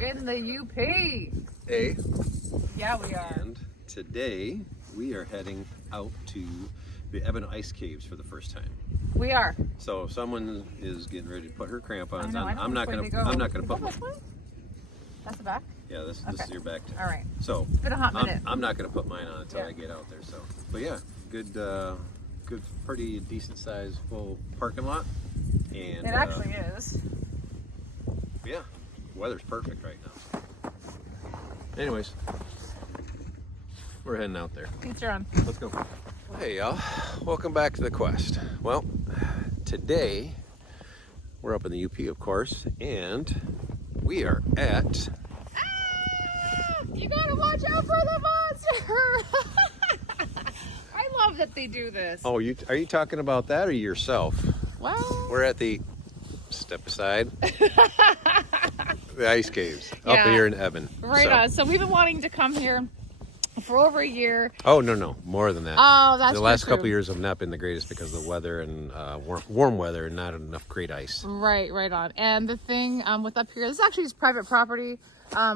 in the UP. Hey. Yeah, we are. And today we are heading out to the Eben Ice Caves for the first time. We are. So if someone is getting ready to put her crampons I on, know, I'm not gonna put my. That's the back? Yeah, this Okay. is your back. All right. So It's been a hot minute. I'm not gonna put mine on until I get out there. So, but yeah, good, pretty decent sized full parking lot. And It actually is. yeah, weather's perfect right now. Anyways, we're heading out there. Seats are on. Let's go. Hey y'all, welcome back to the quest. Well, today we're up in the UP, of course, and we are at. You gotta watch out for the monster! I love that they do this. Oh, are you talking about that or yourself? Well, We're at the step aside. The Ice Caves up Yeah. here in Eben. right on. So we've been wanting to come here for over a year. Oh no, more than that. Oh, that's the last true. couple of years have not been the greatest because of the weather and warm weather and not enough great ice. Right on. And the thing with up here, this is actually just private property,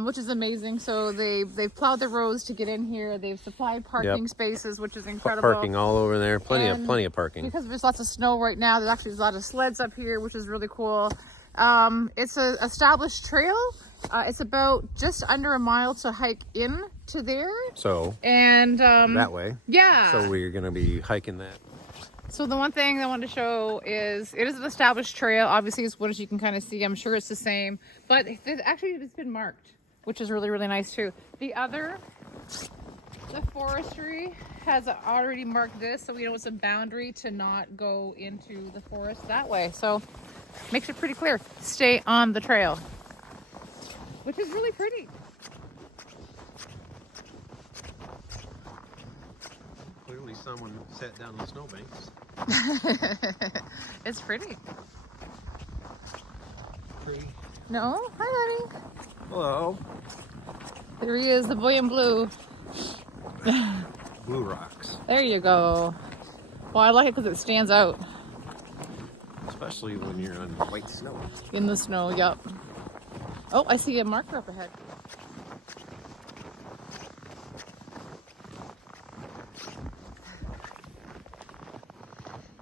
which is amazing. So they've plowed the roads to get in here. They've supplied parking spaces, which is incredible. Parking all over there. Plenty of parking. Because there's lots of snow right now, there's a lot of sleds up here, which is really cool. It's an established trail. It's about just under a mile to hike in to there. So And that way. yeah. So we're gonna be hiking that. So the one thing I wanted to show is it is an established trail. Obviously, as you can kind of see, I'm sure it's the same, but it's been marked, which is really, really nice too. The forestry has already marked this, so we know it's a boundary to not go into the forest that way. So makes it pretty clear. Stay on the trail, which is really pretty. Clearly someone sat down on the snowbanks. It's pretty. Pretty. No? Hi, honey. Hello. There he is, the boy in blue. Blue rocks. There you go. Well, I like it because it stands out Especially when you're on white snow. in the snow. Yup. Oh, I see a marker up ahead.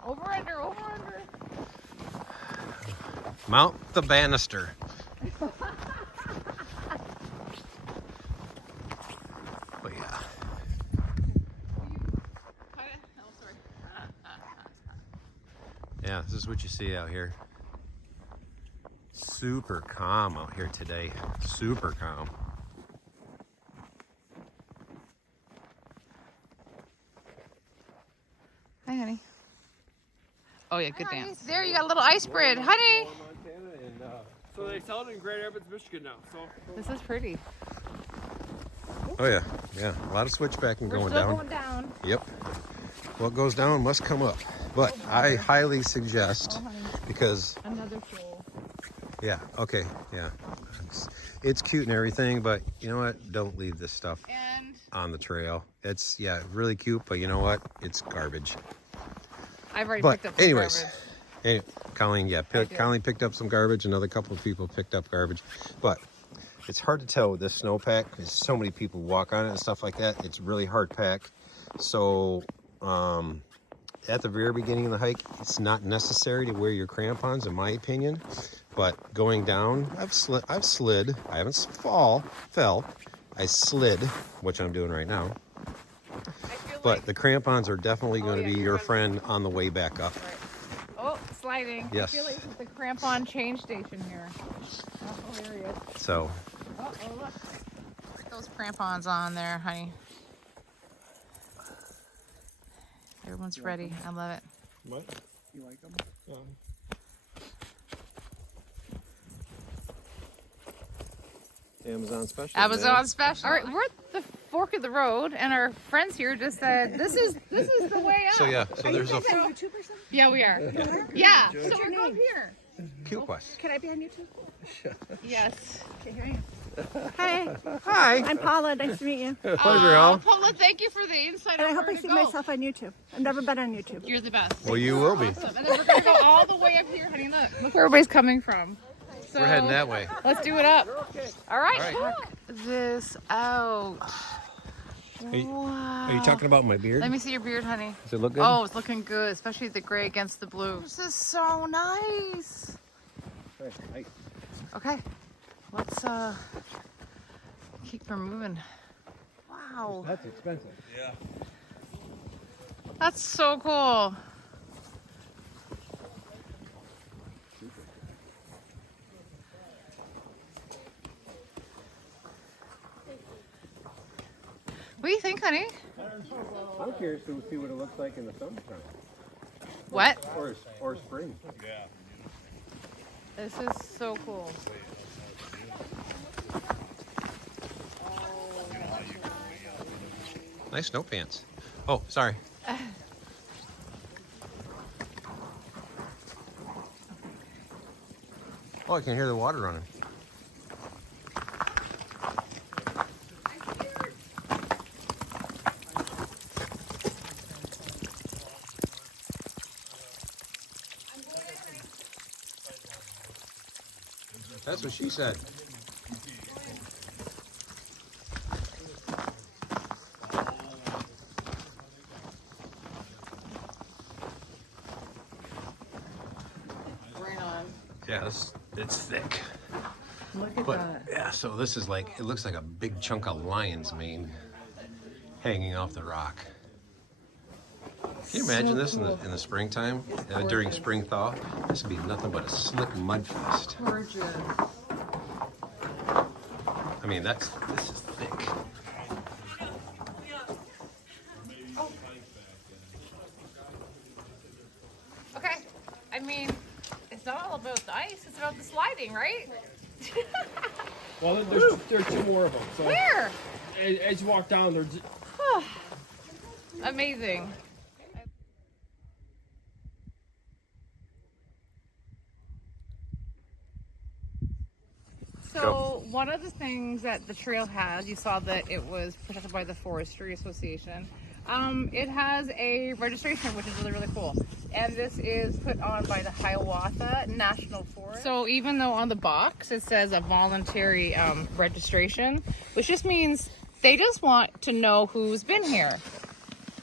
Over under. Mount the banister. But yeah. Yeah, this is what you see out here. Super calm out here today. Super calm. Hi, honey. Oh yeah, good dance. There, you got a little ice bridge, honey. So they sell it in Grand Rapids, Michigan now. So This is pretty. Oh yeah, yeah. A lot of switchbacking We're going still down. going down. Yep. What goes down must come up. But I highly suggest, Oh, honey. because Another pool. yeah, okay, yeah. It's cute and everything, but you know what? Don't leave this stuff And on the trail. It's really cute, but you know what? It's garbage. I've already But picked up some anyways, garbage. anyway, Colleen, did. Colleen picked up some garbage. Another couple of people picked up garbage, but it's hard to tell with this snowpack because so many people walk on it and stuff like that. It's really hard pack. So at the very beginning of the hike, it's not necessary to wear your crampons, in my opinion. But going down, I've slid. I haven't fell. I slid, which I'm doing right now. But the crampons are definitely going to be your friend on the way back up. Right. Oh, sliding. Yes. I feel like it's the crampon change station here. That's hilarious. So, Oh, look. Put those crampons on there, honey. Everyone's ready. I love it. what? You like them? Amazon special. Amazon special. All right, we're at the fork of the road, and our friends here just said, "This is the way up." So yeah, so there's a YouTube or something? Yeah, we are. Yeah. So What's your we're up name? here. cute quest. Can I be on YouTube? Yes. Okay, here I am. Hi, Hi. I'm Paula. Nice to meet you. Pleasure, all. Paula, thank you for the insight. And I on hope where I to see go. myself on YouTube. I've never been on YouTube. You're the best. Well, you will be. Awesome. And then we're gonna go all the way up here, honey. Look where everybody's coming from. So We're heading that way. let's do it up. All right. All right. Check this out. Are you talking about my beard? Let me see your beard, honey. Does it look good? Oh, it's looking good, especially the gray against the blue. This is so nice. Nice. Okay, let's keep her moving. Wow, That's expensive. Yeah. that's so cool. What do you think, honey? I'm curious to see what it looks like in the summertime. What? Or spring. Yeah. This is so cool. Nice snow pants. Oh, sorry. Oh, I can hear the water running. That's what she said. Right on. Yeah, it's thick. Look at But that. yeah, so this is like, it looks like a big chunk of lion's mane hanging off the rock. Can you imagine this in the springtime, during spring thaw? This would be nothing but a slick mud fest. Gorgeous. I mean, this is thick. Okay, I mean, it's not all about the ice, it's about the sliding, right? Well, there's two more of them. So Where? as you walk down, there's Amazing. So one of the things that the trail has, you saw that it was protected by the Forestry Association. It has a registration, which is really, really cool. And this is put on by the Hiawatha National Forest. So even though on the box it says a voluntary registration, which just means they just want to know who's been here,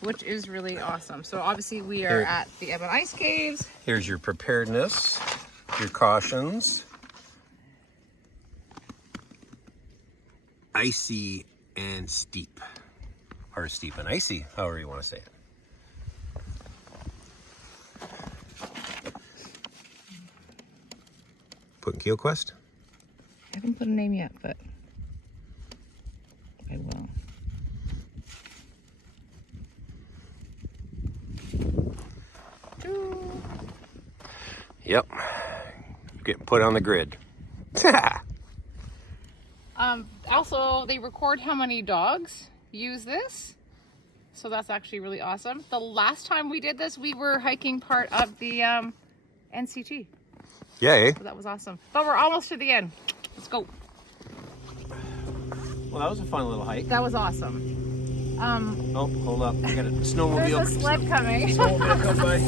which is really awesome. So obviously we are Here. at the Eben Ice Caves. Here's your preparedness, your cautions. Icy and steep. Or steep and icy, however you want to say it. Putting Keel Quest? I haven't put a name yet, but I will. Yep. Getting put on the grid. Also, they record how many dogs use this. So that's actually really awesome. The last time we did this, we were hiking part of the NCT. Yay. So that was awesome. But we're almost to the end. Let's go. Well, that was a fun little hike. That was awesome. Oh, hold up. I got a snowmobile. There's a sled coming. Snowmobile come by.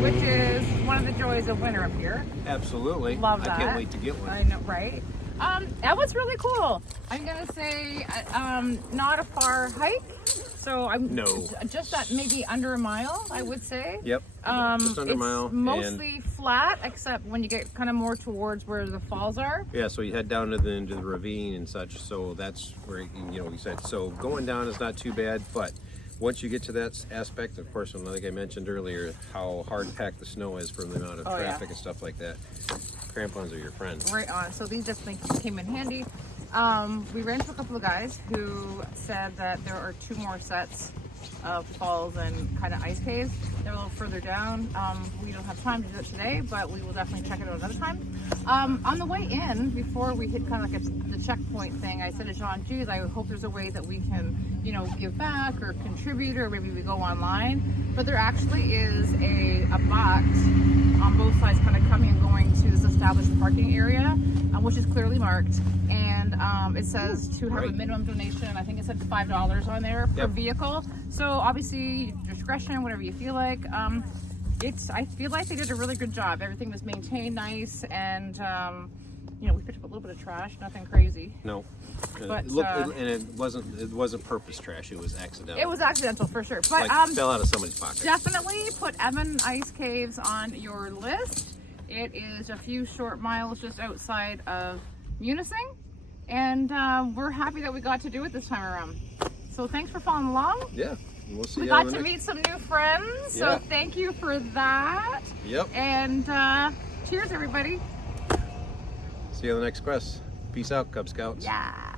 Which is one of the joys of winter up here. Absolutely. Love that. I can't wait to get one. I know, right? That was really cool. I'm gonna say not a far hike. So I'm just at maybe under a mile, I would say. Yep. Just under a mile. It's mostly flat, except when you get kind of more towards where the falls are. Yeah, so you head down into the ravine and such. So that's where we said. So going down is not too bad, but once you get to that aspect, of course, like I mentioned earlier, how hard packed the snow is from the amount of traffic and stuff like that. Crampons are your friend. Right on. So these just came in handy. We ran into a couple of guys who said that there are 2 more sets of falls and kind of ice caves. They're a little further down. We don't have time to do it today, but we will definitely check it out another time. On the way in, before we hit kind of like the checkpoint thing, I said to John, geez, I hope there's a way that we can, give back or contribute, or maybe we go online. But there actually is a box on both sides kind of coming and going to this established parking area, which is clearly marked. And it says to have a minimum donation. I think it said $5 on there per vehicle. So obviously discretion, whatever you feel like. I feel like they did a really good job. Everything was maintained nice, and you know, we picked up a little bit of trash, nothing crazy. No. But, It wasn't purpose trash. It was accidental. It was accidental for sure. But like fell out of somebody's pocket. definitely put Eben Ice Caves on your list. It is a few short miles just outside of Munising, and we're happy that we got to do it this time around. So thanks for following along. Yeah. We'll see We you on got the to next. meet some new friends, so Yeah. thank you for that. Yep. And cheers, everybody. See you on the next quest. Peace out, Cub Scouts. Yeah.